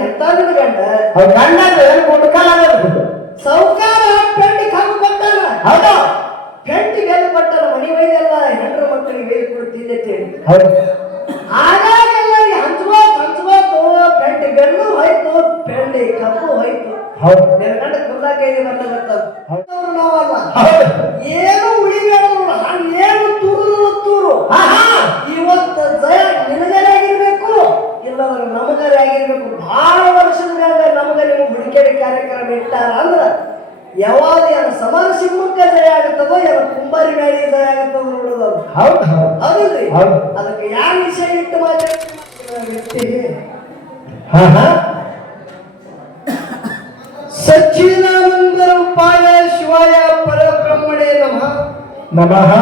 ಹೆತ್ತಾದ ಗಂಡ ಗಂಡ ಸೌಕಾರ ಪೆಂಡಿ ಕಮ್ಮಿ ಕೊಟ್ಟಾನ. ಹೌದು ಪೆಂಡಿ ಗೆದ್ದು ಕೊಟ್ಟಾನ. ಮನಿ ವೈದೆಲ್ಲ ಹೆಣ್ಣು ಮಕ್ಕಳಿಗೆ ವೇಲ್ ಕೊಡ್ತಿದ್ದೆ. ಹೌದು ಆಗಾಗೆಲ್ಲ ಹಂಚ್ಬೇಕು ಪೆಂಡಿ ಬೆನ್ನು ಹೋಯ್ತು, ಪೆಂಡಿ ಕಪ್ಪು ಹೋಯ್ತು. ಹೌದು ಗಂಡ ಕುಂದಾಕೈದು ಬರ್ತದವ್ರು ನಾವಲ್ಲ. ಹೌದು ಏನು ಉಳಿಬೇಡವ್ರು ಏನು ತೂರು ಇವತ್ತು ಜಯ ನಿನಗರೇ ಆಗಿರ್ಬೇಕು, ಇಲ್ಲದ್ರೆ ನಮಗರೇ ಆಗಿರ್ಬೇಕು. ಬಹಳ ವರ್ಷದ ಮ್ಯಾಗ ನಮಗ ನೀವು ಹುಡುಕೇರಿ ಕಾರ್ಯಕ್ರಮ ಇಟ್ಟಾರ ಅಂದ್ರ ಯಾವಾಗ ಏನು ಸಮಾನ ಸಿಂಹಕ್ಕೆ ಜಯ ಆಗುತ್ತದೋ ಏನೋ ಕುಂಬಾರಿ ಮ್ಯಾಲಿ ಜಯ ಆಗುತ್ತದೋ ನೋಡೋದು. ಹೌದು ಹೌದಿಲ್ರಿ? ಹೌದು ಅದಕ್ಕೆ ಯಾವ ವಿಷಯ ಇಟ್ಟು ವ್ಯಕ್ತಿ ಸಚ್ಚಿದಾನಂದ ರೂಪಾಯ ಶಿವಾಯ ಪರಬ್ರಹ್ಮಣೇ ನಮಃ ನಮಃ.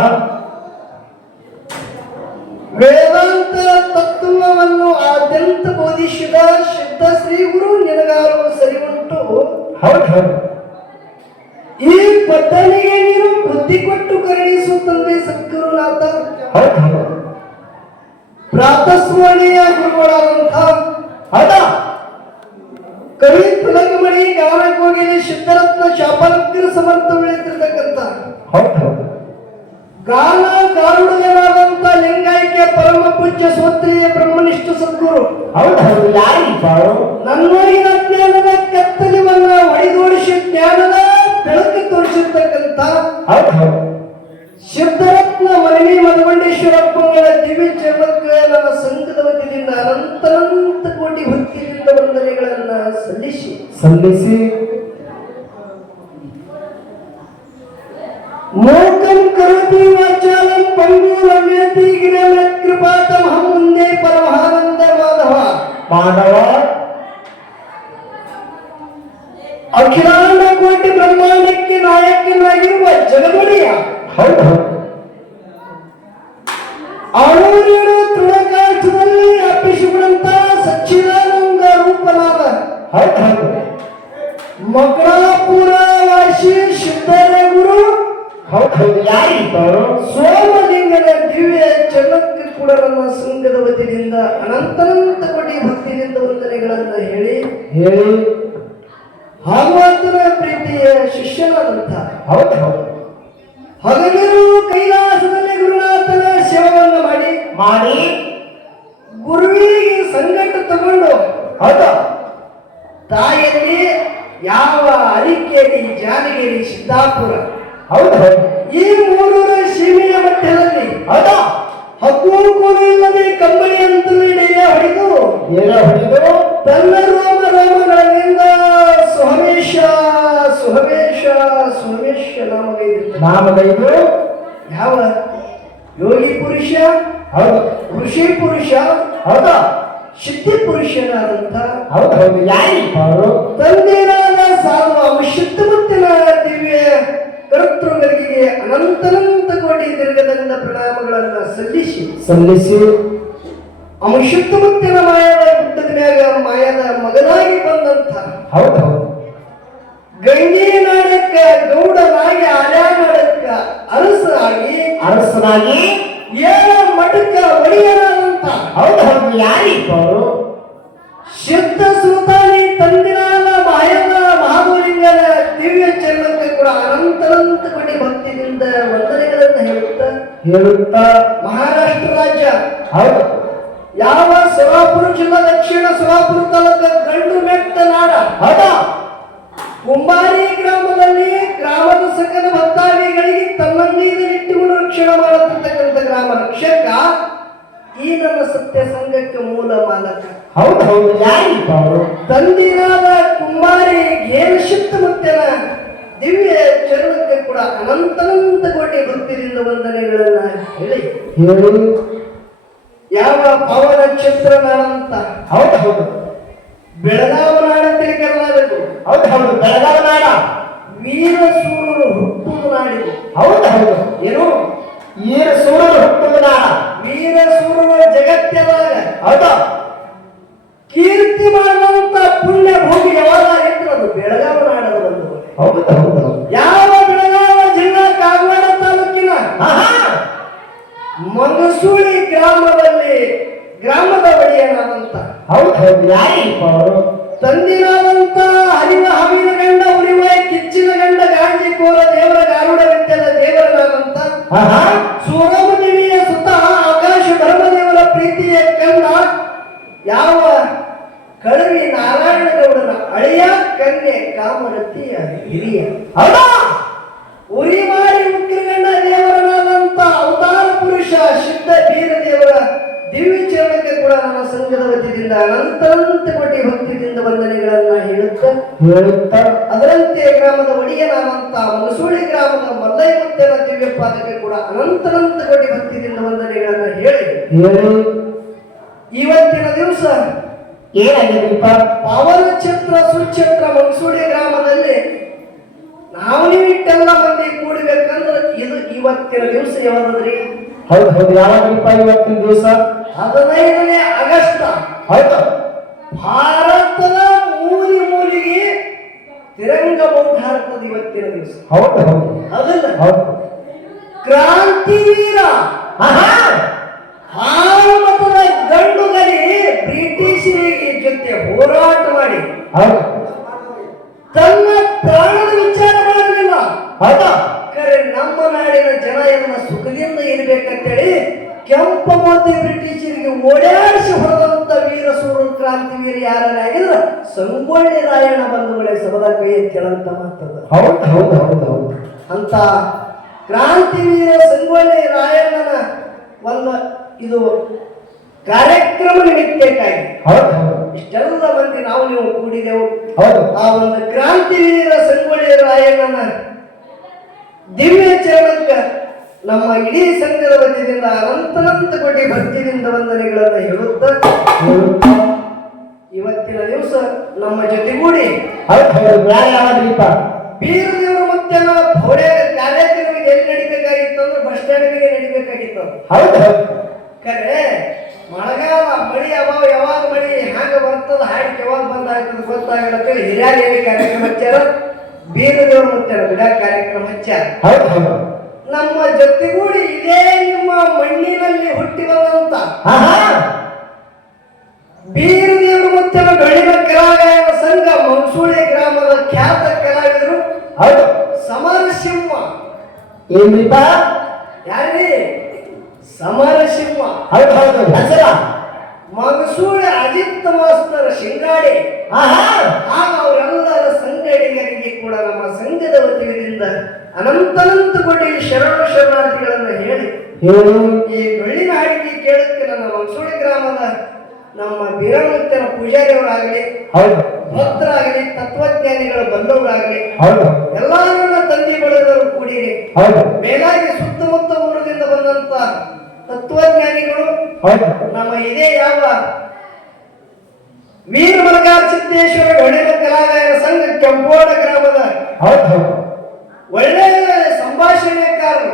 ವೇದಾಂತ ತತ್ವವನ್ನು ಆದ್ಯಂತ ಬೋಧಿಸಿದ ಸಿದ್ಧ ಶ್ರೀ ಗುರು ನಿನಗಾರು ಸರಿ ಉಂಟು. ಹೌದು ಹೌದು ಈ ಪದ್ದನಿಗೆ ನೀನು ಬುದ್ಧಿ ಕೊಟ್ಟು ಕರುಣಿಸು ತಂದೆ ಸದ್ಗುರುನಾಥ. ಹೌದು ಹೌದು ಪ್ರಾತಸ್ಮರಣೀಯ ಗುರುಗಳಾದಂಥ ಹೌದಾ ಕವಿ ತುಲಗಮಣಿ ಗಾನಕೋಗಿಲಿ ಸಿದ್ಧರತ್ನ ಶಾಪಲಗ್ನ ಸಮರ್ಥ ಬೆಳೆತಿರ್ತಕ್ಕಂಥ ಹೌದು ಹೌದು ಗಾನ ಗಾರುಡನಾದಂಥ ಲಿಂಗಾಯಿಕೆ ಪರಮ ಪೂಜ್ಯ ಶ್ರೋತ್ರಿಯ ಬ್ರಹ್ಮನಿಷ್ಠ ಸದ್ಗುರು. ಹೌದು ಹೌದು ಯಾರಿಪ್ಪ ನನ್ನೊಳಗಿನ ಜ್ಞಾನದ ಕತ್ತಲಿವನ್ನ ಹೊಡೆದೋಡಿಸಿ ಜ್ಞಾನದ ಬೆಳಕು ತೋರಿಸಿರ್ತಕ್ಕಂಥ ಹೌದು ಹೌದು ಸಿದ್ಧರತ್ನ ಮನವಿ ಮಧುಮಂಡೇಶ್ವರಪ್ಪಗಳ ದಿವ್ಯ ಚರಣಕ್ಕೆ ನನ್ನ ಸಂಘದ ವತಿಯಿಂದ ಅನಂತ ಕೋಟಿ ಭಕ್ತಿಯಿಂದ ವಂದನೆಗಳನ್ನ ಸಲ್ಲಿಸಿ ಮೂಕಂ ಕರೋತಿ ವಾಚಾಲಂ ಪಂಗುರಮ್ಯತಿ ಗಿರಮ ಕೃಪಾತಮಹಂ ಮುಂದೆ ಪರಮಾನಂದ ಮಾಧವ ಅಖಿಲಾಂಡ ಕೋಟಿ ಬ್ರಹ್ಮಾಂಡಕ್ಕೆ ನಾಯಕನಾಗಿರುವ ಜಗದೊಡೆಯ. ಹೌದು ಆಳೂರಿನ ತೃಣಕಾಠದಲ್ಲಿ ಅಪ್ಪಿಸಿಬಿಡಂತ ಸಚ್ಚಿದಾನಂದ ರೂಪನಾದ ಹೌದು ಹೌದು ಮಕರಾಪುರ ವಾಸಿ ಸಿದ್ಧರ ಗುರು. ಹೌದು ಹೌದು ಯಾರಿಪ್ಪ ಸೋಮಲಿಂಗನ ದಿವ್ಯ ಚರಣಕ್ಕೆ ಕೂಡ ನನ್ನ ಸಂಘದ ವತಿಯಿಂದ ಅನಂತ ಕೋಟಿ ಭಕ್ತಿಯಿಂದ ವಂದನೆಗಳನ್ನು ಹೇಳಿ ಭಾಗವತನ ಪ್ರೀತಿಯ ಶಿಷ್ಯನಾದಂಥ ಹೌದು ಹೌದು ಹಗಲಿರು ಕೈಲಾಸದಲ್ಲಿ ಗುರುನಾಥನ ಸೇವೆಯನ್ನು ಮಾಡಿ ಗುರುವಿಗೆ ಸಂಗಟ ತಗೊಂಡು ಹೌದು ತಾಯಲ್ಲಿ ಯಾವ ಅರಿಕೇರಿ ಜಾನಗಿರಿ ಸಿದ್ದಾಪುರ ಹೌದು ಹೌದು ಈ ಮೂರರ ಸೀಮೆಯ ಮಧ್ಯದಲ್ಲಿ ಹೌದಾ ಹಕ್ಕು ಕೂಲಿ ಇಲ್ಲದೆ ಕಂಬಳಿ ಅಂತಲೇ ಹೊಡೆದು ತನ್ನ ರೋಮಗಳಿಂದ ಸುಹಮೇಶ ನಾಮಗೈದು ಯಾವ ಯೋಗಿ ಪುರುಷ ಹೌದು ಋಷಿ ಪುರುಷ ಹೌದಾ ಸಿದ್ಧಿ ಪುರುಷನಾದಂಥ ಹೌದು ಹೌದು ಯಾರಿಪ್ಪ ತಂದೆಯಾದ ಸಾರ್ವ ಶುದ್ಧಮುತ್ತಿನ ದಿವ್ಯ ಕರ್ತೃಗಳಿಗೆ ಅನಂತ ಕೋಟಿ ದೀರ್ಘದಂಡ ಪ್ರಣಾಮಗಳನ್ನು ಸಲ್ಲಿಸಿ ಶುದ್ಧಮುತ್ತಿನ ಮಾಯದ ಗುಡ್ಡದ ಮ್ಯಾಗ ಮಾಯದ ಮಗನಾಗಿ ಬಂದಂಥ ಹೌದು ಹೌದು ಗಂಗಿ ನಾಡಕ್ಕ ಗೌಡನಾಗಿ ಆರ್ಯ ನಾಡಕ್ಕ ಅರಸನಾಗಿ ಏಳ ಮಠಕ್ಕ ಒಡೆಯನಾದಂತ ಹೌದು ಹೌದು ಯಾರಿಪ್ಪ ಸಿದ್ಧ ಸುಲ್ತಾನಿ ತಂದಿನಾದ ಮಾಯದ ಮಹಾಬಲಿಂಗನ ದಿವ್ಯ ಚರಣಕ್ಕೆ ಕೂಡ ಅನಂತ ಕೋಟಿ ಭಕ್ತಿಯಿಂದ ವಂದನೆಗಳನ್ನು ಹೇಳುತ್ತಾ ಮಹಾರಾಷ್ಟ್ರ ರಾಜ್ಯ ಹೌದು ಯಾವ ಸೊಲಾಪುರ ಜಿಲ್ಲಾ ದಕ್ಷಿಣ ಸೊಲಾಪುರ ತಾಲೂಕ ಗಂಡು ಮೆಟ್ಟ ನಾಡ ಹೌದಾ ಕುಂಬಾರಿ ಗ್ರಾಮದಲ್ಲಿ ಗ್ರಾಮದ ಸಕಲ ಭಕ್ತಾದಿಗಳಿಗೆ ತನ್ನನ್ನೀದು ಇಟ್ಟುಕೊಂಡು ರಕ್ಷಣೆ ಮಾಡತಕ್ಕಂಥ ಗ್ರಾಮ ರಕ್ಷಕ ಈ ನನ್ನ ಸತ್ಯ ಸಂಘಕ್ಕೆ ಮೂಲ ಮಾಲಕ. ಹೌದು ಹೌದು ಯಾರಿಪ್ಪ ತಂದಿನಾದ ಕುಂಬಾರಿ ಘೇನಶಿತ್ತ ಮುತ್ತನ ದಿವ್ಯ ಚರಣಕ್ಕೆ ಕೂಡ ಅನಂತ ಕೋಟಿ ಭಕ್ತಿಯಿಂದ ವಂದನೆಗಳನ್ನ ಹೇಳಿ ಯಾವ ಪವ ನಕ್ಷತ್ರ ನಾಡಂತ ಹೌದು ಹೌದು ಬೆಳಗಾವ ನಾಡ ತಿಳ್ಕೊಳ್ಳಬೇಕು. ಹೌದು ಹೌದು ಬೆಳಗಾವ ನಾಡ ವೀರಸೂರರು ಹುಟ್ಟುವುದು ನಾಡಿದೆ. ಹೌದು ಹೌದು ಏನು ವೀರಸೂರರು ಹುಟ್ಟುವುದು ನಾಡ ವೀರಸೂರರ ಜಗತ್ಯದಾಗ ಹೌದಾ ಕೀರ್ತಿ ಮಾಡುವಂತ ಪುಣ್ಯ ಭೂಮಿ ಯಾವಾಗ ಇತ್ತು ಅದು ಬೆಳಗಾವ ನಾಡದ ಒಂದು. ಹೌದು ಹೌದು ಯಾವ ಬೆಳಗಾವ ಜಿಲ್ಲಾ ಕಾಗವಾಡ ತಾಲೂಕಿನ ಮಂಗಸೂಳಿ ಗ್ರಾಮದ ಒಡೆಯನಾದಂತ ಹೌದು ಹೌದು ಯಾರಿಪ್ಪ ಅವರು ತಂದಿನಾದಂತ ಹರಿವ ಹವಿನ ಗಂಡ ಉರಿವ ಕಿಚ್ಚಿನ ಗಂಡ ಗಾಂಜಿ ಕೋರ ದೇವರ ಗಾರುಡ ವಿದ್ಯದ ದೇವರನಾದಂತ ಸೂರಮ ದೇವಿಯ ಸುತ್ತ ಆಕಾಶ ಧರ್ಮದೇವರ ಪ್ರೀತಿಯ ಕಂಡ ಯಾವ ಕಳವಿ ನಾರಾಯಣ ಗೌಡನ ಅಳಿಯ ಕನ್ಯೆ ಕಾಮರತಿಯ ಹಿರಿಯ ಹೌದಾ ಉರಿಮಾರಿ ಉಗ್ರಗಂಡ ದೇವರನಾದಂತ ಅವತಾರ ಪುರುಷ ಸಿದ್ಧ ಬೀರ ದೇವರ ದಿವ್ಯ ಚರಣಕ್ಕೆ ಕೂಡ ನನ್ನ ಸಂಘದ ವತಿಯಿಂದ ಅನಂತ ಕೋಟಿ ಭಕ್ತಿಯಿಂದ ವಂದನೆಗಳನ್ನ ಹೇಳುತ್ತ ಅದರಂತೆ ಗ್ರಾಮದ ಒಡೆಯನಾದಂತ ಮನಸೂಳಿ ಗ್ರಾಮದ ಮಲ್ಲಯ್ಯನ ದಿವ್ಯ ಪಾದಕ್ಕೆ ಕೂಡ ಅನಂತ ಕೋಟಿ ಭಕ್ತಿಯಿಂದ ವಂದನೆಗಳನ್ನ ಹೇಳಿ ಇವತ್ತಿನ ದಿವಸ ಏನಾಗಿದೆಪ್ಪ ಪವನ ಛತ್ರ ಸುಛತ್ರ ಮನಸೂಳಿ ಗ್ರಾಮದಲ್ಲಿ ನಾವು ಇಟ್ಟೆಲ್ಲ ಮಂದಿ ಕೂಡಬೇಕಂದ್ರೆ ಇದು ಇವತ್ತಿನ ದಿವಸ ಯಾವ್ದ್ರಿ ಹೌದು ಹೌದು ಯಾವಾಗಿಪ್ಪ ಇವತ್ತಿನ ದಿವಸ 15ನೇ ಆಗಸ್ಟ್ ಹೌದು ಭಾರತದ ಮೂಲಿಗೆ ತಿರಂಗ ಭಾರತದ ಇವತ್ತಿನ ದಿವಸ ಹೌದು ಹೌದು ಅದಲ್ಲ ಹೌದು ಕ್ರಾಂತಿವೀರ ಭಾರತದ ಗಂಡುಗಲಿ ಬ್ರಿಟಿಷರಿಗೆ ಜೊತೆ ಹೋರಾಟ ಮಾಡಿ ಹೌದು ತನ್ನ ಪ್ರಾಣದ ವಿಚಾರ ಮಾಡಲಿಲ್ಲ ಹೌದಾ ಕರೆ ನಮ್ಮ ನಾಡಿನ ಜನ ಇದನ್ನ ಸುಖದಿಂದ ಇರಬೇಕಂತೇಳಿ ಕೆಂಪು ಮತ್ತು ಬ್ರಿಟಿಷರಿಗೆ ಓಡಾಡಿಸಿ ಹೊರದಂತ ವೀರ ಸೂರ್ಯ ಕ್ರಾಂತಿ ವೀರ ಯಾರಾಗಿದ್ರ ಸಂಗೊಳ್ಳಿ ರಾಯಣ್ಣ ಬಂಧುಗಳೇ ಸಬದ ಕೈ ಎತ್ತೇಳಂತ ಮಾತದ ಹೌದು ಹೌದು ಹೌದು ಹೌದು ಅಂತ ಕ್ರಾಂತಿ ವೀರ ಸಂಗೊಳ್ಳಿ ರಾಯಣ್ಣನ ಒಂದು ಇದು ಕಾರ್ಯಕ್ರಮ ನಿಮಿತ್ತಕ್ಕಾಗಿ ಹೌದು ಹೌದು ಇಷ್ಟೆಲ್ಲ ಮಂದಿ ನಾವು ನೀವು ಕೂಡಿದೆವು ಹೌದು ಆ ಒಂದು ಕ್ರಾಂತಿ ವೀರ ಸಂಗೊಳ್ಳಿ ರಾಯಣ್ಣನ ದಿವ್ಯ ಚರಣಕ್ಕ ನಮ್ಮ ಇಡೀ ಸಂಘದ ವತಿಯಿಂದ ಅನಂತ ಕೋಟಿ ಭಕ್ತಿಯಿಂದ ವಂದನೆಗಳನ್ನು ಹೇಳುತ್ತ ಇವತ್ತಿನ ದಿವಸ ನಮ್ಮ ಜೊತೆಗೂಡಿ ಹೌದು ಹೌದು ಯಾರಾದ್ರಿಪ್ಪ ಬೀರ ದೇವರ ಮುತ್ತನ ಭೋಡೆ ಕಾರ್ಯಕ್ರಮ ಎಲ್ಲಿ ನಡಿಬೇಕಾಗಿತ್ತು ಅಂದ್ರೆ ಬಸ್ ಸ್ಟ್ಯಾಂಡ್ಗೆ ನಡಿಬೇಕಾಗಿತ್ತು ಹೌದು ಹೌದು ಕರೆ ಮಳೆಗಾಲ ಮಳಿ ಅಭಾವ ಯಾವಾಗ ಮಳಿ ಹ್ಯಾಂಗ ಬರ್ತದ ಹಾಕಿ ಯಾವಾಗ ಬಂದಾಗ್ತದೆ ಗೊತ್ತಾಗಲ್ಲ ಹಿರಿಯಾರ ಹೇಳಿ ಕಾರ್ಯಕ್ರಮ ಹಚ್ಚಾರ ಬೀರ ದೇವರ ಮುತ್ತನ ಬಿಡ ಕಾರ್ಯಕ್ರಮ ಹಚ್ಚಾರ ಹೌದು ಹೌದು ನಮ್ಮ ಜೊತೆಗೂಡಿ ಇದೇ ನಿಮ್ಮ ಮಣ್ಣಿನಲ್ಲಿ ಹುಟ್ಟಿ ಬಂದಂತ ಬೀರ ದೇವರ ಮುತ್ತನ ಬೆಳಿನ ಕಲಾಗಾಯನ ಸಂಘ ಮನ್ಸೂಳಿ ಗ್ರಾಮದ ಖ್ಯಾತ ಕಲಾವಿದರು ಹೌದು ಸಮರಸಿಂಹ ಏನ್ರಿಪ್ಪ ಯಾರೇ ಸಮರಸಿಂಹ ಹೌದು ಹೌದು ಹೆಸರ ಮನ್ಸೂಳಿ ಅಜಿತ್ ಮಾಸ್ತರ್ ಶಿಂಗಾಡಿ ಆಗ ಅವರೆಲ್ಲರ ಸಂಘಟಕರಿಗೆ ಕೂಡ ನಮ್ಮ ಸಂಘದ ವತಿಯಿಂದ ಅನಂತ ಕೋಟಿ ಶರಣಾರ್ಥಿಗಳನ್ನ ಹೇಳಿ ಈ ಬೆಳ್ಳಿನ ಹಾಡಿಕೆ ಕೇಳಕ್ಕೆ ನನ್ನ ಮನ್ಸೂಳಿ ಗ್ರಾಮದ ನಮ್ಮ ಬೀರಮುತ್ತನ ಪೂಜಾರಿಯವರಾಗಲಿ ಭಕ್ತರಾಗಲಿ ತತ್ವಜ್ಞಾನಿಗಳು ಬಂದವರಾಗಲಿ ಎಲ್ಲರನ್ನ ತಂದೆ ಬೆಳೆದವರು ಕೂಡಿರಿ ಮೇಲಾಗಿ ಸುತ್ತಮುತ್ತ ಊರದಿಂದ ಬಂದಂತ ತತ್ವಜ್ಞಾನಿಗಳು ನಮ್ಮ ಇದೇ ಯಾವ ವೀರ ಮಲಗಾರ್ ಸಿದ್ದೇಶ್ವರ ಗಣಿತ ಕಲಾಗಾಯನ ಸಂಘ ಕೆಂಪೋಡ ಗ್ರಾಮದ ಒಳ್ಳೆ ಸಂಭಾಷಣೆಕಾರರು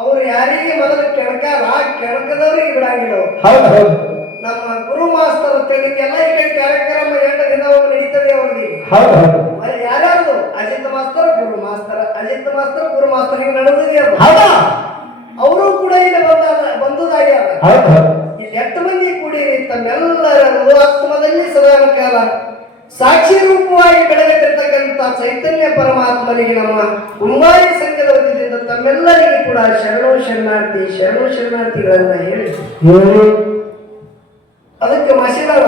ಅವರು ಯಾರಿಗೆ ಮೊದಲು ಕೆಣಕಾರ ಕೆಣಕದವ್ರಿಗೆ ಬಿಡಂಗಿಲ್ಲ ನಮ್ಮ ಗುರು ಮಾಸ್ತರ್ ತೆಲಿಗೆಲ್ಲ ಈಗ ಕಾರ್ಯಕ್ರಮ 8 ದಿನ ನಡೀತದೆ ಅವ್ರಿಗೆ ಯಾರ್ಯಾರು ಅಜಿತ್ ಮಾಸ್ತರ್ ಗುರು ಮಾಸ್ತರ್ ಗುರು ಮಾಸ್ತರ್ ಹಿಂಗೆ ನಡೆದಿದೆ ಅವರು ಕೂಡ ಇಲ್ಲಿ ಬಂದುದಾಗ್ಯಾರ ಇಲ್ಲಿ 8 ಮಂದಿ ಕೂಡಿರಿ ತಮ್ಮೆಲ್ಲರ ಆತ್ಮದಲ್ಲಿ ಸದಾಕಾಲ ಸಾಕ್ಷಿ ರೂಪವಾಗಿ ಬೆಳೆದಿರ್ತಕ್ಕಂಥ ಚೈತನ್ಯ ಪರಮಾತ್ಮನಿಗೆ ನಮ್ಮ ಕುಂಬಾರಿ ಸಂಘದ ವತಿಯಿಂದ ತಮ್ಮೆಲ್ಲರಿಗೂ ಕೂಡ ಶರಣಾರ್ಥಿಗಳನ್ನ ಹೇಳಿ ಅದಕ್ಕೆ ಮಸೀದನ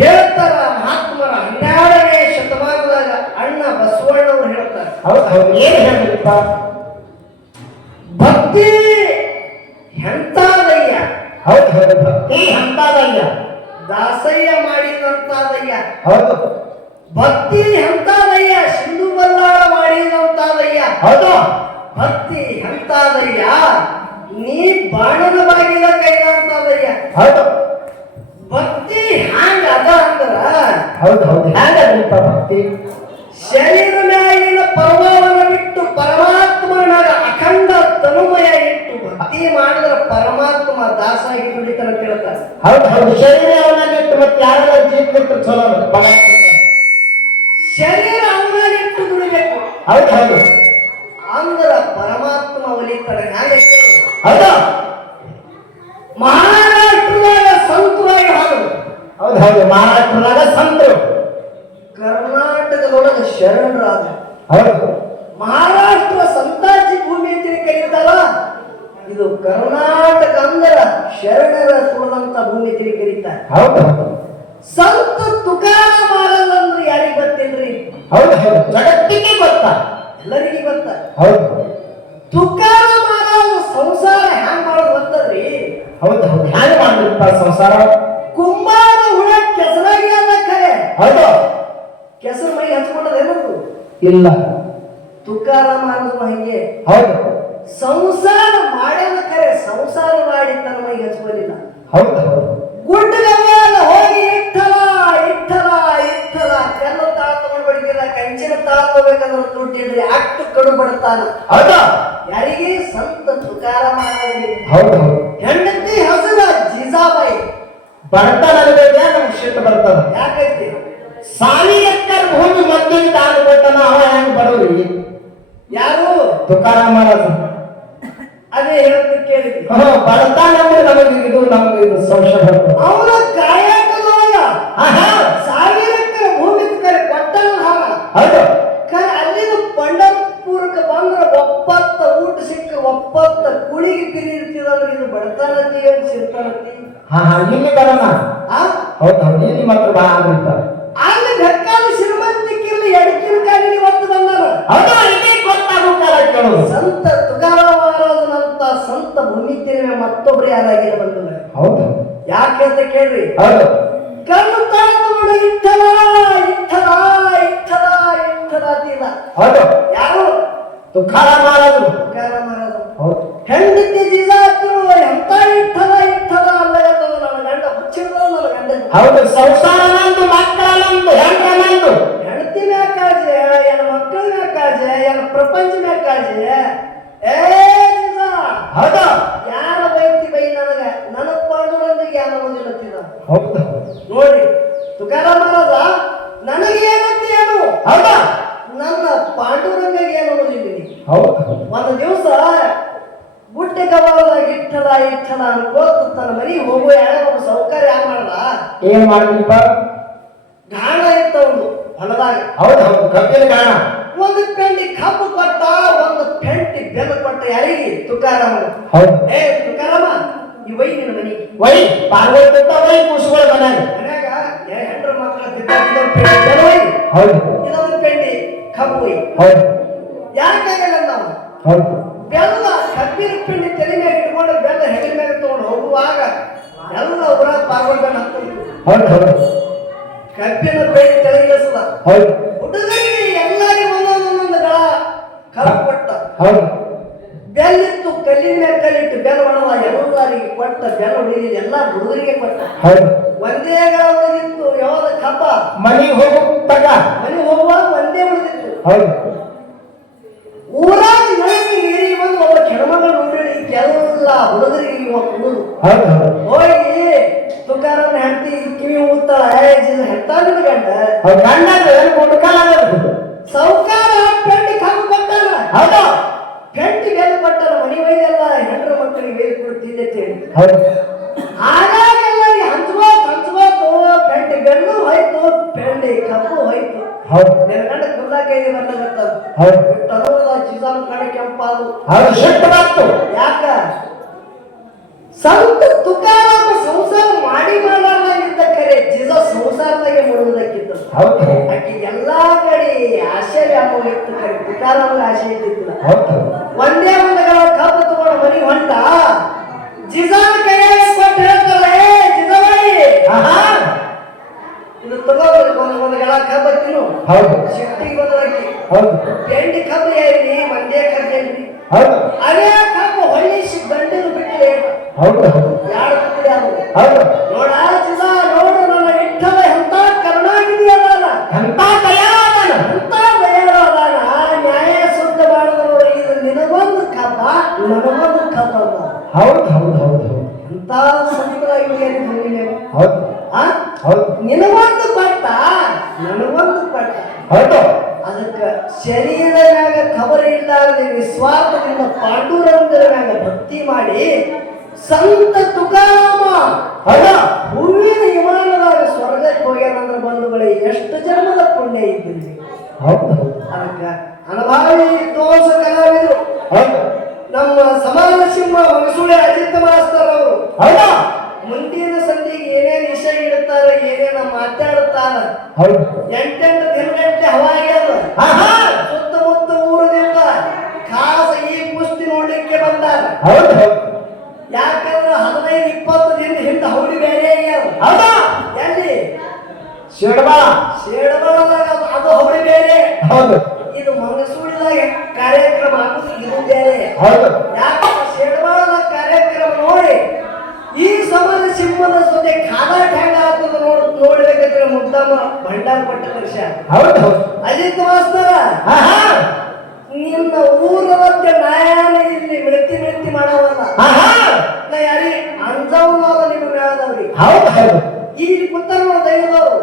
ಹೇಳ್ತಾರ ಮಹಾತ್ಮರ 12ನೇ ಶತಮಾನದಾಗ ಅಣ್ಣ ಬಸವಣ್ಣವರು ಹೇಳ್ತಾರೆ ಭಕ್ತಿ ಎಂತಾದಯ್ಯ ಭಕ್ತಿ ಎಂತಾದಯ್ಯ ದಾಸಯ್ಯ ಮಾಡಿದಂತಾದಯ್ಯ ಭಕ್ತಿ ಎಂತಾದಯ್ಯ ಸಿಂಧು ಬಲ್ಲಾಳ ಮಾಡಿದಂತಾದಯ್ಯ ಭಕ್ತಿ ಎಂತಾದಯ್ಯ ನೀ ಬಾಣದ ಬಾಗಿಲ ಕೈದಂತಾದಯ್ಯ ಭಕ್ತಿ ಹ್ಯಾಂಗ ಅದ ಅಂದ್ರ ಭಕ್ತಿ ಶರೀರ ಮ್ಯಾಗಿನ ಪರಮಾವನ ಬಿಟ್ಟು ಪರಮಾತ್ಮನಾಗ ಅಖಂಡ ತನುಮಯ ಇಟ್ಟು ಭಕ್ತಿ ಮಾಡಿದ್ರ ಪರಮಾತ್ಮ ದಾಸಾಗಿ ದುಡಿತಾನ ಅಂತ ಹೇಳ್ತಾರೆ ಶರೀರ ಅವನಾಗಿಟ್ಟು ಮತ್ತೆ ಯಾರ ಜೀವಿತ ಚಲೋ ಶರೀರ ಅವನಾಗಿಟ್ಟು ದುಡಿಬೇಕು ಹೌದು ಅಂದ್ರ ಪರಮಾತ್ಮ ಒಲಿತಾನೆ ಹಾಗೆ ಮಹಾರಾಷ್ಟ್ರದಾಗ ಸಂತರಾಗಿ ಹಾಡುದು, ಹೌದು ಹೌದು, ಮಹಾರಾಷ್ಟ್ರದಾಗ ಸಂತರು, ಕರ್ನಾಟಕದೊಳಗೆ ಶರಣರಾದ. ಹೌದು ಮಹಾರಾಷ್ಟ್ರ ಸಂತಾಜಿ ಭೂಮಿ ಅಂತ ಕರೀತಾರ, ಇದು ಕರ್ನಾಟಕ ಅಂದ್ರ ಶರಣರ ಸುಳದಂತ ಭೂಮಿ ಅಂತ ಕರೀತಾರೆ. ಹೌದು ಹೌದು ಸಂತ ತುಕಾರಾಮ ಮಹಾರಾಜ್ ಅಂದ್ರೆ ಯಾರಿಗೆ ಗೊತ್ತಿಲ್ರಿ? ಹೌದು ಹೌದು, ಜಗತ್ತಿಗೆ ಗೊತ್ತಾ? ಎಲ್ಲರಿಗೆ ಗೊತ್ತ. ಹೌದು ತುಕಾರಾಮ ಮಹಾರಾಜ್ ಸಂಸಾರ ಹ್ಯಾಂಗ ಮಾಡೋದು ಗೊತ್ತದ್ರಿ? ಹೌದು ಹೌದು, ಹ್ಯಾಂಗ ಮಾಡ್ಲಿಪ್ಪ ಸಂಸಾರ? ಕುಂಬಾರ ಹುಳ ಕೆಸರಾಗಿ ಅಲ್ಲ ಖರೆ, ಹೌದು ಕೆಸರು ಮೈ ಹಚ್ಕೊಂಡದೇನದು ಇಲ್ಲ. ತುಕಾರಾಮ ಮಹಾರಾಜ್ ಹಂಗೆ ಹೌದು ಸಂಸಾರ ಮಾಡ್ಯಾನ ಖರೆ, ಸಂಸಾರ ಮಾಡಿ ತನ್ನ ಮೈಗೆ ಹಚ್ಕೊಳ್ಳಿಲ್ಲ. ಹೌದು ಹೌದು, ಗುಡ್ಡಗವ್ವ ಹೋಗಿ ಇಟ್ಟಲ ಇಟ್ಟಲ ಇಟ್ಟಲ ಕಲ್ಲು ತಾಳ ತಗೊಂಡ್ ಬಡಿದಿಲ್ಲ, ಕಂಚಿನ ತಾಳ ತಗೋಬೇಕಂದ್ರೆ ದುಡ್ಡಿಲ್ರಿ, ಅಟ್ಟು ಕಡು ಬಡ್ತಾನ. ಹೌದು ಯಾರಿಗೆ? ಸಂತ ತುಕಾರಾಮ ಮಹಾರಾಜರಿಗೆ. ಹೌದು ಹೌದು, ಹೆಂಡತಿ ಹಸರ ಜೀಜಾಬಾಯಿ. ಬಡತನ ಅನ್ಬೇಕ, ನಮ್ಗೆ ಶಿಟ್ಟು ಬರ್ತದ. ಯಾಕೈತಿ? 1000 ಎಕರೆ ಭೂಮಿ ಮಂದಿಗೆ ದಾನ ಕೊಟ್ಟನ, ಅವ ಹೆಂಗ್ ಬಡವ್ರಿ? ಯಾರು? ತುಕಾರಾಮ ಮಹಾರಾಜ. ಅದೇ ಹೇಳ್ತಿ ಕೇಳಿದ್ವಿ. ಬಡತನ ಅಂದ್ರೆ ನಮಗೆ ಇದು ಸಂಶಯ ಬರ್ತದೆ. ಅವನ ಕಾಯಕದೊಳಗ 1000 ಎಕರೆ ಭೂಮಿ ಕೊಟ್ಟನ ಹಾಗ. ಹೌದು ಅಲ್ಲಿನ ಪಂಡರ್ಪುರಕ್ಕೆ ಬಂದ್ರ ಒಪ್ಪತ್ತ ಊಟ ಸಿಕ್ಕ ಒಪ್ಪತ್ತ ಕುಳಿಗೆ ಪಿರಿ ಇರ್ತಿದಂದ್ರೆ ಇದು ಬಡತನತಿ ಸಿರ್ತಾನತಿ. ಇಲ್ಲಿ ಬರೋಣ. ಹೌದು ಹೌದು, ಇಲ್ಲಿ ಮಾತ್ರ ಬಾ ಅಂತ ಅಲ್ಲಿ ಬೇಕಾದ ಶ್ರೀಮಂತಿಕ್ಕಿಲ್ಲ, ಎಡಕಿನ ಕಾಲಿಗೆ ಒತ್ತು ಬಂದಾನ. ಹೌದು, ಇಲ್ಲಿ ಗೊತ್ತಾಗೋ ಕಾಲ ಕೇಳೋದು. ಸಂತ ತುಕಾರಾಮ ಮಹಾರಾಜನಂತ ಸಂತ ಭೂಮಿತಿನ ಮತ್ತೊಬ್ರು ಯಾರಾಗಿರ ಬಂದಿಲ್ಲ. ಹೌದು ಯಾಕೆ ಅಂತ ಕೇಳ್ರಿ. ಹೌದು, ಕಣ್ಣು ತಾಳ್ತುಕೊಂಡು ಇಟ್ಟಲ ಇಟ್ಟಲ ಇಟ್ಟಲ ಇಟ್ಟಲ ಅಂತಿಲ್ಲ. ಹೌದು ಯಾರು? ತುಕಾರಾಮ ಮಹಾರಾಜರು. ತುಕಾರಾಮ ಮಹಾರಾಜ. ಹೌದು, ಹೆಂಡತಿ ಜೀಜ ಹತ್ತಿರು ಎಂತ ಇಟ್ಟಲ ಇಟ್ಟಲ ಅಲ್ಲಗತ್ತದ ನನ್ನ ಗಂಡ ಹುಚ್ಚಿಡ್ದ ನನ್ನ ಗಂಡ. ಹೌದು, ಸಂಸಾರ ನಂದು, ಮಕ್ಕಳ ನಂದು, ಹೆಂಡ್ರ ನಂದು. ಹೆಂಡತಿ ಮ್ಯಾಗ ಕಾಳಜಿ, ಏನ ಮಕ್ಕಳ ಮ್ಯಾಗ ಕಾಳಜಿ, ಏನ ಪ್ರಪಂಚ ಮ್ಯಾಗ ಕಾಳಜಿ. ಏ ಜೀಜ, ಹೌದು ಯಾರ ಬೈತಿ ಬೈ ನನಗ, ನನಗ್ ಪಾಂಡುರಂದಿಗೆ ಯಾರ ಓದಿಲ್ಲತ್ತಿದ. ಹೌದು ನೋಡಿ ತುಕಾರಾಮ ಮಹಾರಾಜ ನನಗೆ ಏನಂತ ಏನು, ಹೌದಾ, ನನ್ನ ಪಾಂಡುರಂಗಗೆ ಏನು ಓದಿದ್ದೀನಿ. ಹೌದು ಒಂದು ದಿವಸ ಗುಡ್ಡೆ ಗವಾದಾಗ ಇಟ್ಟಲ ಇಟ್ಟಲ ಅನ್ಕೋತ ತನ್ನ ಮನೆಗೆ ಹೋಗುವ ಒಬ್ಬ ಸೌಕರ್ಯ ಯಾರು ಮಾಡ್ದ? ಏನ್ ಮಾಡ್ತೀಪ? ಗಾಣ ಇತ್ತ ಒಂದು ಹೊಲದಾಗ. ಹೌದು ಹೌದು, ಕಬ್ಬಿನ ಗಾಣ. ಒಂದು ಪೆಂಡಿ ಕಬ್ಬು ಕೊಟ್ಟ, ಒಂದು ಪೆಂಟಿ ಬೆಲ್ಲ ಕೊಟ್ಟ. ಯಾರಿಗೆ? ತುಕಾರಾಮ. ಹೌದು, ಏ ತುಕಾರಾಮ, ಈ ವೈ ನಿನ್ನ ಮನೆಗೆ ವೈ ಪಾರ್ವತಿ ಬಿಟ್ಟ ವೈ ಕೂಸುಗಳ ಮನ್ಯಾಗ. ಮನ್ಯಾಗ ಹೆಂಡ್ರ ಮಕ್ಕಳ ಪೆಂಡಿ ಬೆಲ್ಲ ವೈ, ಹೌದು ಇದೊಂದು ಪೆಂಡಿ ಕಬ್ಬು ವೈ. ಹೌದು ಯಾಕಾಗಲ್ಲ ನಾವು ಹೌದು, ಬೆಲ್ಲ ಕಬ್ಬಿನ ಪಿಂಡಿ ತಲೆ ಮೇಲೆ ಇಟ್ಕೊಂಡು ಬೆಲ್ಲ ಹೆಗಲ ಮೇಲೆ ತಗೊಂಡು ಹೋಗುವಾಗ ಎಲ್ಲ ಊರ ಪಾರ್ವರ್ಗನ ಹೌದು ಹೌದು, ಕಬ್ಬಿನ ಪಿಂಡಿ ತಲೆಗೆಸದ. ಹೌದು ಹುಡುಗರಿಗೆ ಎಲ್ಲರಿಗೂ ಒಂದೊಂದೊಂದು ಗಳ ಕಬ್ಬು ಕೊಟ್ಟ. ಹೌದು, ಬೆಲ್ಲಿತ್ತು, ಕಲ್ಲಿನ ಮೇಲೆ ಕಲ್ಲಿಟ್ಟು ಬೆಲ್ಲ ಒಣವ ಎಲ್ಲರಿಗೆ ಕೊಟ್ಟ. ಬೆಲ್ಲ ಉಳಿದಿಲ್ಲ, ಎಲ್ಲ ಹುಡುಗರಿಗೆ ಕೊಟ್ಟ. ಹೌದು, ಒಂದೇ ಗಳ ಉಳಿದಿತ್ತು. ಯಾವ್ದ ಕಬ್ಬ ಮನೆಗೆ ಹೋಗು ತಗ. ಮನೆ ಹೋಗುವಾಗ ಒಂದೇ ಉಳಿದಿತ್ತು. ಹೌದು, ಊರಾಗ ನಳಿಗೆ ನೀರಿಗೆ ಬಂದು ಒಬ್ಬ ಕೆಳಮಗಳು ನೋಡಿ ಎಲ್ಲ ಹುಡುಗರಿಗೆ ಕುಡಿದು ಹೌದು ಹೌದು, ಹೋಗಿ ತುಕಾರಾಮನ ಹೆಂಡತಿ ಕಿವಿ ಊತಾಳ. ಹೆಂತಾದ ಗಂಡ ಅವ್ರ ಗಂಡ ಗುಡ್ಕಾಲ ಸೌಕಾರ ಪೆಂಡಿ ಕಬ್ಬು ಕೊಟ್ಟಾನ. ಹೌದು, ಪೆಂಡಿ ಬೆಲ್ಲ ಕೊಟ್ಟಾನ. ಮನೆ ಒಯ್ದೆಲ್ಲ ಹೆಂಡ್ರ ಮಕ್ಕಳಿಗೆ ಬೇಗ ಕೊಡ್ತಿದ್ದೆ. ಹೌದು, ಹಾಗಾಗಿ ಎಲ್ಲರಿಗೆ ಹಂಚ್ಕೋತ ಹಂಚ್ಕೋತು ಪೆಂಡಿ ಬೆಲ್ಲು ಹೋಯ್ತು, ಪೆಂಡಿ ಕಬ್ಬು ಹೋಯ್ತು. ಹೌದು ನಿನ್ನ ಗಂಡ ಕುಂದ ಕೈಗೆ ಬಂದಾಗತ್ತದ. ಹೌದು, ತರೋದ ಚಿಸಾನ ಕಡೆ ಕೆಂಪಾದು. ಅವ್ರು ಶಿಟ್ಟು ಬಂತು. ಯಾಕ? ಸಂತ ತುಕಾರಾಮ ಸಂಸಾರ ಮಾಡಿ ಮಾಡಲಾಗಿದ್ದ ಕರೆ ಜಿಜ ಸಂಸಾರದಾಗೆ ಮಾಡುವುದಕ್ಕಿದ್ದ. ಹೌದು ಆಕೆ ಎಲ್ಲಾ ಕಡೆ ಆಸೆ ವ್ಯಾಪೋಗಿತ್ತು ಕರೆ ತುಕಾರಾಮಗ ಆಸೆ ಇದ್ದಿದ್ದಿಲ್ಲ. ಹೌದು, ಒಂದೇ ಒಂದು ಕಬ್ಬು ತಗೊಂಡು ಮನೆಗೆ ಹೊಂಟ. ಜಿಜಾನ ಕೈಯಾಗ ಕೊಟ್ಟು ಹೇಳ್ತಾಳೆ, ಜಿಜಾಬಾಯಿ ಇದು ತಗೋಬೇಕು, ಒಂದು ಗಳ ಕಬ್ಬ ತಿನ್ನು. ಹೌದು ಶಿಫ್ಟಿಗೆ ಬಂದಕ್ಕೆ ಹೌದು, ಪೆಂಡಿ ಕಬ್ಬು ಏರಿ ಮಂಡ್ಯ ಕಬ್ಬು ಹೌದು ಅದೇ ಕಬ್ಬು ಹೊಳ್ಳಿಸಿ ಗಂಡಿನ ಬಿಟ್ಟು ಹೌದು ಯಾರು ಬಿಟ್ಟಿದೆ ಅದು ಹೌದು, ನೋಡ ಜಿಜ, ನೋಡು ನನ್ನ ಇಟ್ಟದ ಎಂತ ಕರುಣಾಗಿದೆಯ ಎಂತ ದಯಾಳನ, ಎಂತ ದಯಾಳದಾನ. ನ್ಯಾಯ ಶುದ್ಧ ಮಾಡಿದ ನೋಡಿ, ಇದು ನಿನಗೊಂದು ಕಬ್ಬ ನನಗೊಂದು ಕಬ್ಬ. ಹೌದು ಹೌದು ಹೌದು ಹೌದು, ಎಂತ ಸಂತರಾಗಿ ಹೌದು ಹೌದು, ನಿನಗೊಂದು ಪಟ್ಟ ನನಗೊಂದು ಪಟ್ಟ. ಹೌದು, ಅದಕ್ಕೆ ಶರೀರದಾಗ ಖಬರ್ ಇಲ್ಲಾರದೆ ನಿಸ್ವಾರ್ಥದಿಂದ ಪಾಂಡುರಂಗರ ಮ್ಯಾಗ ಭಕ್ತಿ ಮಾಡಿ ಸಂತ ತುಕಾರಾಮ ಹೌದಾ ಹೂವಿನ ವಿಮಾನದಾಗ ಸ್ವರ್ಗಕ್ಕೆ ಹೋಗ್ಯಾನಂದ್ರ ಬಂಧುಗಳೇ ಎಷ್ಟು ಜನ್ಮದ ಪುಣ್ಯ ಇದ್ದಿಲ್ಲ. ಹೌದು ಅದಕ್ಕ ಅನುಭಾವಿ ದೋಷ ಕಲಾವಿದರು ಹೌದು ನಮ್ಮ ಸಮಾನ ಸಿಂಹ ಮಗಸೂಳೆ ಅಜಿತ್ ಮಾಸ್ತರ್ ಅವರು ಹೌದಾ ಮುಂದಿನ ಸಂಧಿಗೆ ಏನೇನ್ ವಿಷಯ ಇಡ್ತಾರ ಏನೇನ ಮಾತಾಡುತ್ತಾರ. ಹೌದು 8 ದಿನಗಂಟೆ ಹವಾ ಆಗ್ಯದ. ಸುತ್ತಮುತ್ತ ಊರದಿಂದ ಖಾಸ ಈ ಕುಸ್ತಿ ನೋಡ್ಲಿಕ್ಕೆ ಬಂದಾರ. ಹೌದು ಯಾಕಂದ್ರೆ 15-20 ದಿನ ಹಿಂದೆ ಹೌಡಿ ಬೇರೆ ಆಗ್ಯಾವ. ಹೌದಾ ಎಲ್ಲಿ ಶೇಡಬಾ ಶೇಡಬಾಳದಾಗ ಅದು ಹೌಡಿ ಬೇರೆ, ಹೌದು ಇದು ಮಂಗಸೂಳಿದಾಗ ಕಾರ್ಯಕ್ರಮ ಆಗುದು ಇದು ಬೇರೆ. ಹೌದು ಯಾಕಂದ್ರೆ ಶೇಡಬಾಳದ ಕಾರ್ಯಕ್ರಮ ನೋಡಿ ಈ ಸಮಾನ ಸಿಂಹದ ಜೊತೆ ಖಾದಾಟ ಹೆಂಗ ಆಗ್ತದ ನೋಡ್ಬೇಕಂದ್ರೆ ಮುದ್ದಮ್ಮ ಭಂಡಾರ ಪಟ್ಟ ವರ್ಷ ಹೌದು ಹೌದು ಅಜಿತ್ ಮಾಸ್ತರ ನಿನ್ನ ಊರವತ್ತೆ ನಾಯಾನ ಇಲ್ಲಿ ಮಿಳತಿ ಮಾಡವಲ್ಲ. ನಾ ಯಾರಿ ಅಂಜವಲ್ಲ ನಿಮ್ಮ ಮೇಳದವ್ರಿ. ಹೌದು ಹೌದು ಈಗ ಕುತ್ತಾರ ದೈವದವರು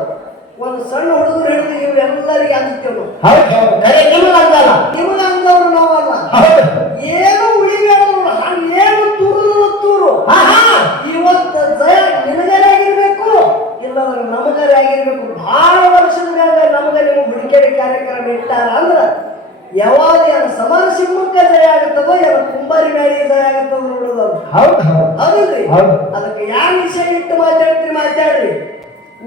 ಒಂದು ಸಣ್ಣ ಹುಡುಗರು ಹಿಡಿದು ಇವ್ರೆಲ್ಲರಿಗೆ ಅಂಜುತ್ತೇವೆ. ಹೌದು ಹೌದು ಕರೆ ನಿಮಗೆ ಅಂದಲ್ಲ ನಿಮಗ ಅಂದವ್ರು ನಾವಲ್ಲ. ಹೌದು ಏನು ಉಳಿಬೇಡವ್ರು ಹಂಗೇನು ತೂರು ಇವತ್ತು ಜಯ ನಿನಗರೇ ಆಗಿರ್ಬೇಕು ಇಲ್ಲದ್ರ ನಮಗರೇ ಆಗಿರ್ಬೇಕು. ಬಹಳ ವರ್ಷದ ಮ್ಯಾಗ ನಮಗ ನೀವು ಹುಡುಕೇಡಿ ಕಾರ್ಯಕ್ರಮ ಇಟ್ಟಾರ ಅಂದ್ರ ಯಾವಾಗ ಏನು ಸಮಾನ ಸಿಂಹಕ್ಕೆ ಜಯ ಆಗುತ್ತದೋ ಏನು ಕುಂಬಾರಿ ಮ್ಯಾಲಿಗೆ ಜಯ ಆಗುತ್ತದೋ ನೋಡೋದು. ಹೌದು ಹೌದು ಹೌದಿಲ್ರಿ? ಹೌದು ಅದಕ್ಕೆ ಯಾವ ವಿಷಯ ಇಟ್ಟು ಮಾತಾಡ್ರಿ.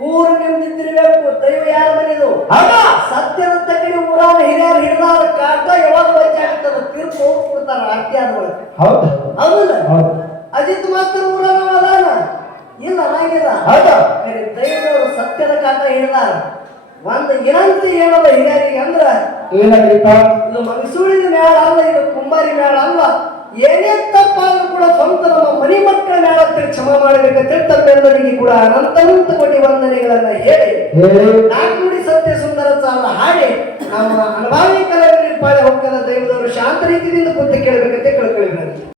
ಊರು ನಿಮ್ದಿರ್ಬೇಕು. ದೈವ ಯಾರ ಮನೆದು ಹೌದಾ ಸತ್ಯದ ತಕ್ಕಡಿ ಊರಾಗ ಹಿರಿಯರು ಹಿಡಿದಾರ ಕಾಟ ಯಾವಾಗ ಬಚ್ಚ ಆಗ್ತದ ತೀರ್ಪು ಹೋಗ್ಬಿಡ್ತಾರ ಆರ್ತಿ ಆದ್ಮೇಲೆ. ಹೌದು ಹೌದಿಲ್ಲ? ಹೌದು ಅಜಿತ್ ಮಾಸ್ತರ್ ಊರಾಗ ಅದಾನ ಇಲ್ಲ ನಂಗಿಲ್ಲ. ಹೌದು ದೈವದವರು ಸತ್ಯದ ಕಾಟ ಹಿಡಿದಾರ. ಒಂದು ವಿನಂತಿ ಏನದ ಹಿರಿಯರಿಗೆ ಅಂದ್ರ ಏನಾಗ್ರಿಪ್ಪ ಇದು ಮಗಸೂಳಿದ ಮೇಳ ಅಲ್ಲ, ಇದು ಕುಂಬಾರಿ ಮೇಳ ಅಲ್ಲ. ಏನೇ ತಪ್ಪಾದ್ರೂ ಕೂಡ ಸ್ವಂತ ನಮ್ಮ ಮನಿ ಮಕ್ಕಳ ಮೇಳ ಕ್ಷಮ ಮಾಡಬೇಕಂತ ತಮ್ಮೆಲ್ಲರಿಗೆ ಕೂಡ ಅನಂತ ಕೋಟಿ ವಂದನೆಗಳನ್ನ ಹೇಳಿ ನಾಲ್ಕುಡಿ ಸತ್ಯ ಸುಂದರ ಸಾಲ ಹಾಡಿ ನಮ್ಮ ಅನುಭಾವಿ ಕಲಾವಿದರಿಗೆ ಪಾಳೆ ಹೋಗ್ತದ ದೈವದವರು ಶಾಂತ ರೀತಿಯಿಂದ ಕುಂತು ಕೇಳಬೇಕಂತ ಕೇಳ್ತಾರೆ.